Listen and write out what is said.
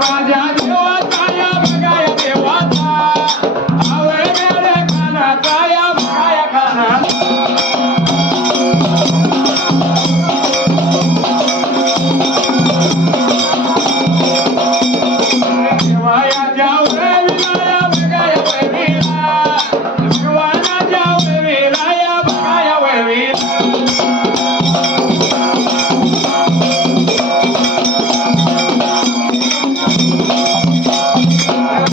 come on.